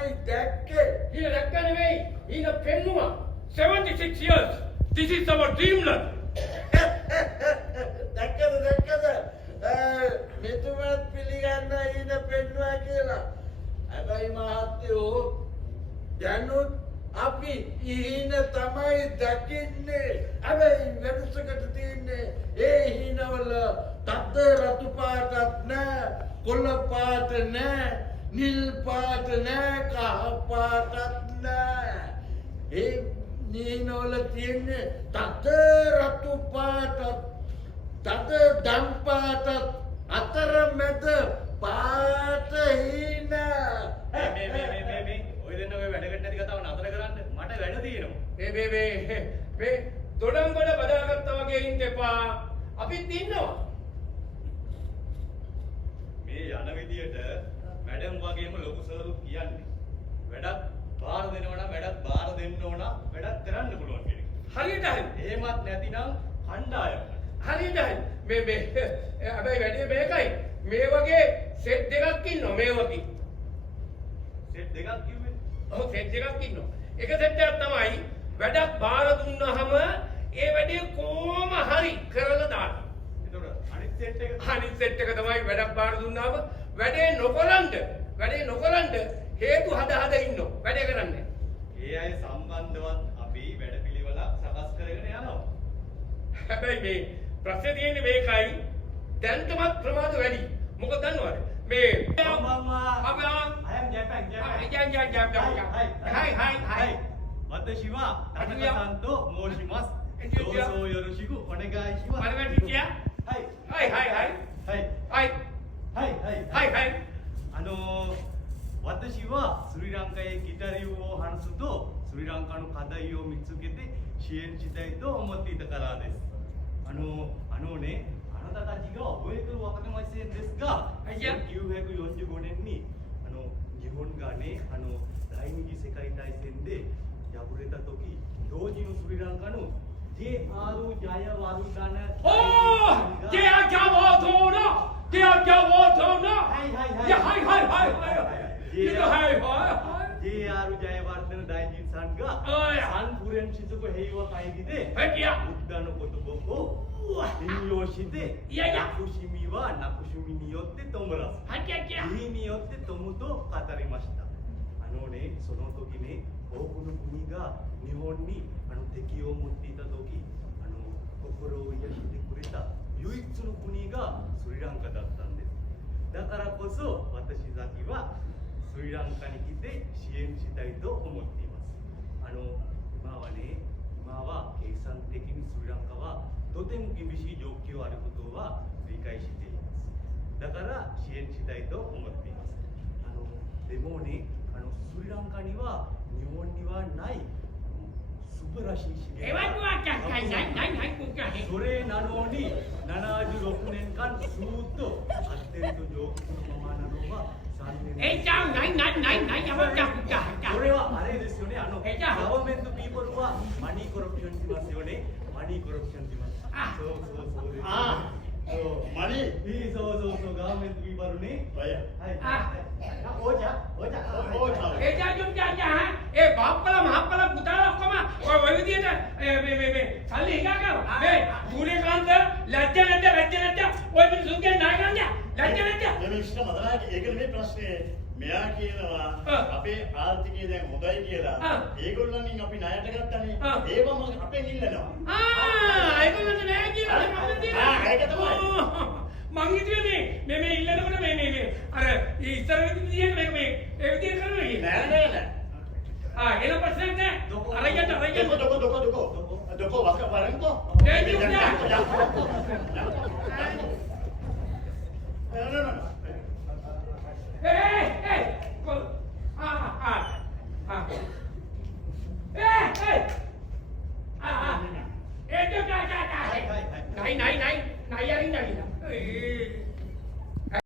තමයි දැක්කේ. ඊන දැක්ක නෙවෙයි. ඊන පෙන්නුවා. 76 years. This is our dreamland. දැක්කද? මෙතුමත් පිළිගන්න ඊන පෙන්නුවා කියලා. හැබැයි මහත්තයෝ දැනුත් අපි ඊන තමයි දකින්නේ. හැබැයි වෙනසකට තියෙන්නේ ඒ ඊනවල තද රතු පාටක් නෑ, කොළ පාට නෑ, නිල් පාට නෑ, කහ පාටක් නෑ. ඒ ඊනවල තියෙන්නේ තද රතු පාටක්, තද දම් පාටක්, අතරමැද පාට ඊන. මේ ඔය දෙන්න ඔය වැඩකට නැති කතාව නතර කරන්න. මට වැඩ තියෙනවා. මේ දොඩංගොඩ බදාගත්තා වගේ ඉන්න එපා. අපිත් ඉන්නවා. මේ යන විදියට මැඩම් වගේම ලොකු සර්ලු කියන්නේ වැඩක් බාර දෙනවා නම් වැඩක් බාර දෙන්න ඕන, වැඩක් කරන්න පුළුවන් කෙනෙක්. හරියට හරි. එහෙමත් නැතිනම් කණ්ඩායම. හරියට හරි. හැබැයි වැඩේ මේකයි. මේ වගේ සෙට් දෙකක් ඉන්නවා මේ වගේ. සෙට් දෙකක් කිව්වේ. ඔව් සෙට් දෙකක් ඉන්නවා. එක සෙට් එකක් තමයි වැඩක් බාර දුන්නාම ඒ වැඩේ කොහොම හරි කරලා දාන්න. එතකොට අනිත් සෙට් එක අනිත් සෙට් එක තමයි වැඩක් බාර දුන්නාම වැඩේ නොකරන්න හේතු හද ඉන්නවා. වැඩේ කරන්නේ. ඒ අය සම්බන්ධවත් අපි වැඩපිළිවෙලක් සකස් කරගෙන යනවා. හැබැයි මේ ප්‍රශ්නේ තියෙන්නේ මේකයි. දැන් තමත් ප්‍රමාද වැඩි. මොකද දන්නවද? මේ Hi. 私は田中さんと申します。どうぞよろしくお願いします。はい。私はスリランカへ来た理由を話すと、スリランカの課題を見つけて支援したいと思っていたからです。あなたたちが覚えてるわけませんですが、1945年に日本がね、第二次世界大戦で敗れた時、当時のスリランカの J.R. Jayawardena J.R. Jayawardena 大臣さんがサンフレンシスコ平和会議でブッダの言葉を引用してなくしみはなくしみによって弔す義によって弔むと語りました。その時ね、多くの国が日本に敵を持っていた時、心を癒してくれた唯一の国がスリランカだったんです。だからこそ私たちはスリランカに来て支援したいと思っています。今は計算的にスリランカはとても厳しい状況あることは理解しています。だから支援したいと思っています。でもね、スリランカには日本にはない素晴らしい資源がそれなのに76年間ずっと発展と状況のままなのは残念です。これはあれですよね、ガバメントピーポルはマニーコラプションしますよね。マニーコラプションします。そうです。マニーそうガバメントピーポルね。बापला महापला पुताला ඔක්කොම ඔය විදියට මේ සල්ලි හිඟා කරනවා. මේ සූර්ය කාන්ත ලැජ්ජ නැද්ද ඔය මිනිස්සුන්ගේ ණය ගන්න ලැජ්ජ නැද්ද? මේ මිනිස්සු මතනාගේ ඒක නෙමෙයි ප්‍රශ්නේ. මෙයා කියනවා අපේ ආර්ථිකය දැන් හොඳයි කියලා. ඒගොල්ලන්ගෙන් අපි ණයට ගත්තනේ. ඒවම අපෙන් ඉල්ලනවා. ඒගොල්ලන්ට ණය කියලා මම දෙනවා. ඒක තමයි. මං හිතුවේ මේ ඉල්ලනකොට මේ අර ඉස්සර විදියට මේ ඒ විදියට කරනවා කියන්නේ. නෑ. එන ප්‍රශ්නයක් නෑ. අරයන්ට Doko, waka bareng ko. Jadi udah.